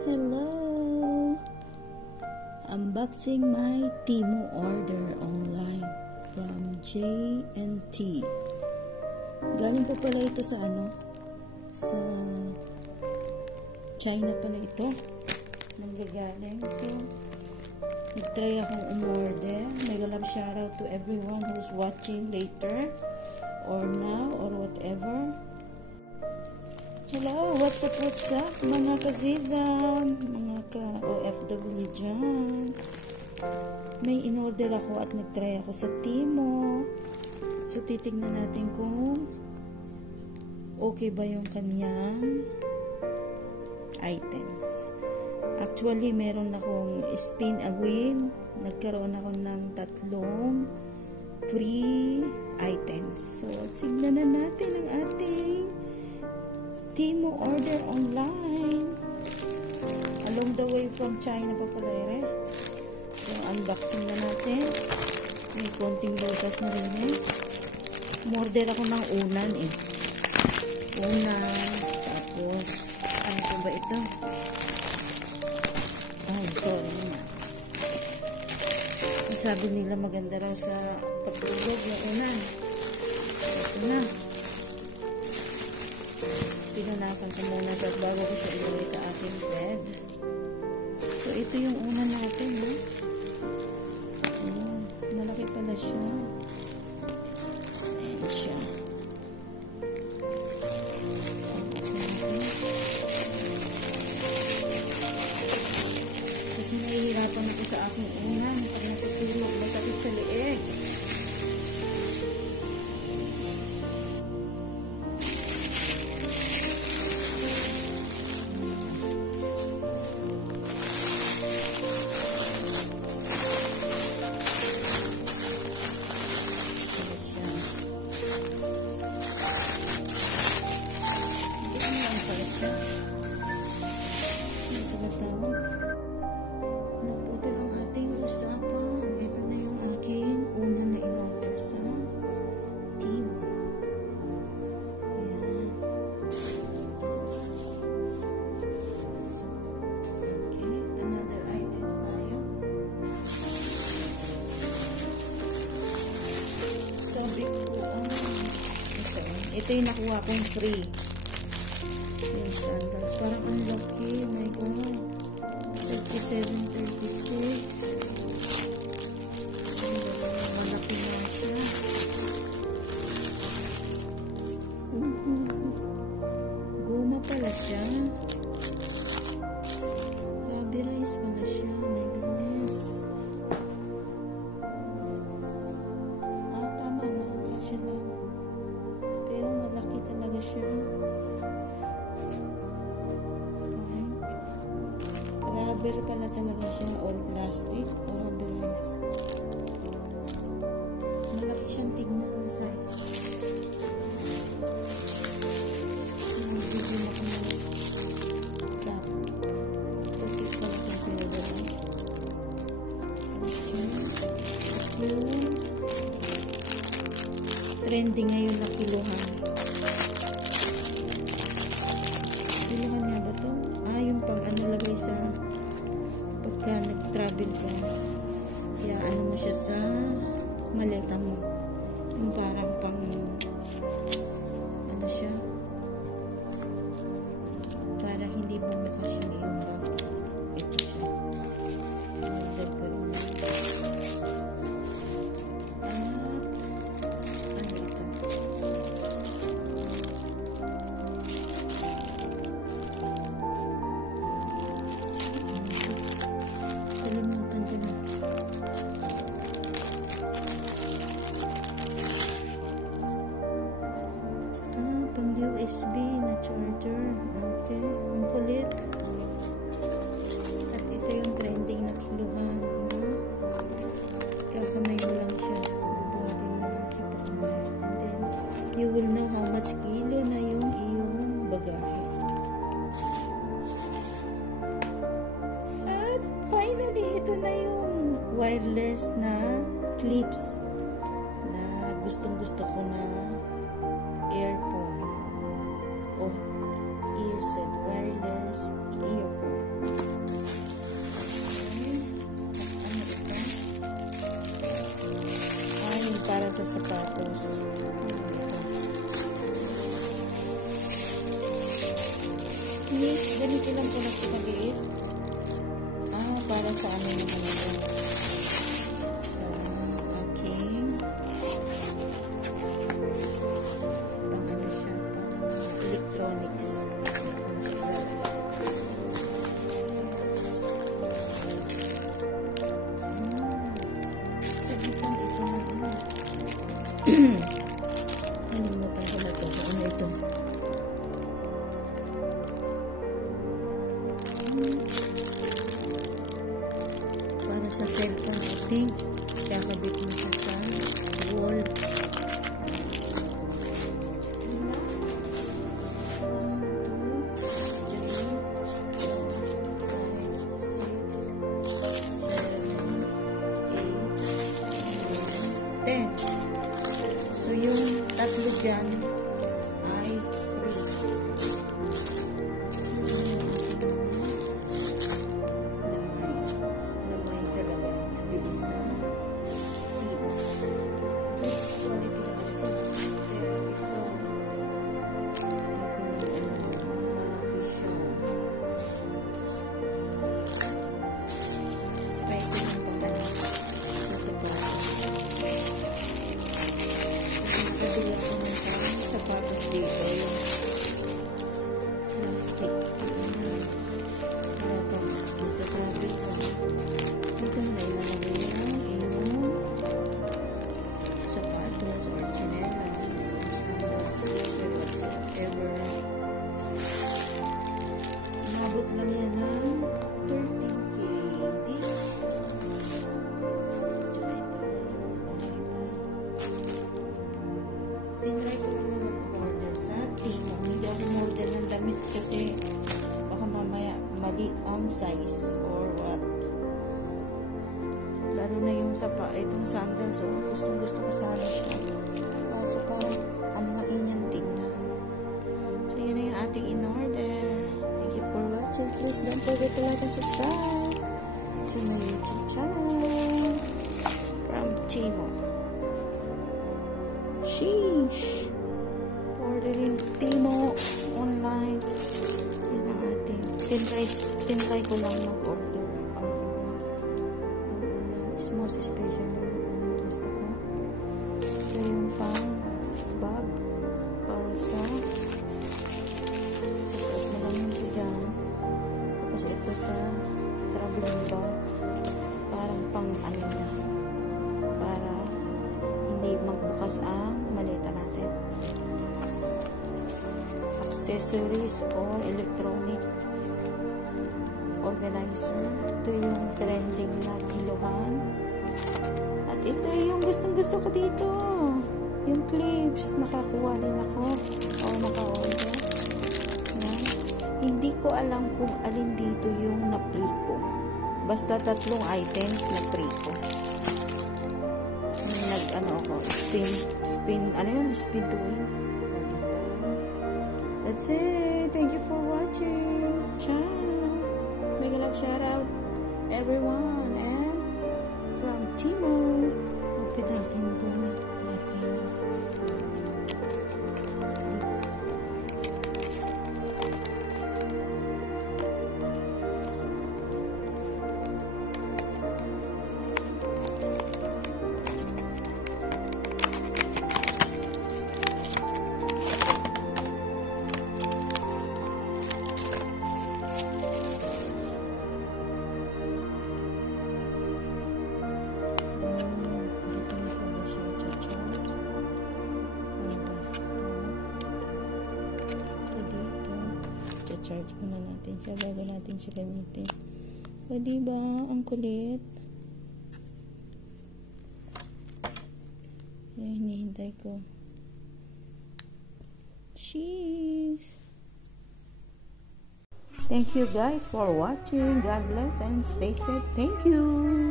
Hello! Unboxing my Temu order online from J&T. Galing pa pala ito sa sa China pala ito. Nanggagaling. So, nag-try akong umorder. Mega love shoutout to everyone who's watching later or now or whatever. Hello, what's up, mga kazizam, mga ka-OFW dyan. May in-order ako at nag-try ako sa Temu. So, titignan natin kung okay ba yung kanyang items. Actually, meron akong spin a wheel. Nagkaroon ako ng 3 free items. So, signanan natin ang ating Temu order online. Along the way from China pa pala ere. So, unboxing na natin. May konting butas na rin Order ako ng unan Unan. Tapos, ano po ba ito? Oh, sorry na. Sabi nila maganda raw sa pagtulog yung unan. Ito na. Pinunasan ko muna bago ko siya ilagay sa aking bed. So, ito yung unan natin, malaki pala siya. Ayan siya. Kasi nahihirapan ako sa aking unan. Pag natutulog, masakit sa leeg. Naputol ang ating usapan. Ito na yung aking una na in-order sa Temu. Ayan. Okay, another items tayo. Sabi ko, ito yung nakuha kong free. Yung sandals. Parang ang laki. My God. 37-36. Malaki na siya. Goma pala siya. Rubberized pala siya. My goodness. Tama na. Kasya lang. Pero malaki talaga siya. Rubber pala talaga siya or plastic or rubberized. Malaki siyang tignan ang size. Bibigyan ako ng cap. Okay pala itong pinagawa. Trending ngayon na kiluhan. Kiluhan nga ba ito? Yung pang lagay sa pagka nag-travel ka, kaya mo siya sa maleta mo, yung parang pang siya para hindi bumukas yung iyong bag. Ito siya. Order ko rin. At ito? Kalimutan ko na. Pang USB na charger. Okay. Ang kulit. At ito yung trending na kiluhan. Kakamay mo lang siya. Bubuhatin mo lang siya pakamay. And then, you will know how much kilo na yung iyong bagahe. Finally, ito na yung wireless na clips na gustong-gusto ko na earphone o earset, wireless earphone. Tapos, ganito lang po nagpapagait. Para sa ano naman ito. Sa aking pang ano siya, pang electronics. Ito mo siya lalagay. Sabitan ito na ito. Nalimutan ko na ito. Ano ito? Para sa cellphone, I think. Kakabit mo siya sa wall. So, yung tatlo dyan ay free. Lamay talaga. Nabilis sa timo. Next quality lang kasi. Pero ito, malaki siya. Pwede lang pagkakas sa sapatos. Nagbilat ko ng sapatos dito. Yung plastic. Dito na ilalagay yung sapatos or chinelas or sandals, slipper, whatsoever. Umabot lang yan ng 13K. Tinry ko na mag-order sa Timo. Hindi ako order ng damit kasi baka mamaya mali ang size or what. Lalo na yung itong sandals. So, gusto ko sana siya. Kaso parang ang laki niyang tingnan. So, yun na yung ating in-order. Thank you for watching. Please don't forget to like and subscribe to my YouTube channel from Timo. Sheesh! Ordering Timo online. Yun ang ating. Tinry ko lang mag-order. Most especially yung gusto ko. So, yung pang bag para sa support mo lang yun siya dyan. Tapos ito sa traveling bag. Parang pang ano na. Para hindi magbukas ang maleta natin. Accessories or electronic organizer. Ito yung trending na kiluhan. At ito yung gustong-gusto ko dito. Yung clips. Nakakuha din ako. O naka-order. Yan. Hindi ko alam kung alin dito yung na-free ko. Basta 3 items na-free ko. Nag-ano ako. Spin. Ano yun? Spin to win. That's it. Thank you for watching. Ciao. Make a love shout out everyone and from Timo. Look at that thing. Charge muna natin siya bago natin siya gamitin. O diba? Ang kulit. Yan, hinihintay ko. Cheese! Thank you guys for watching. God bless and stay safe. Thank you!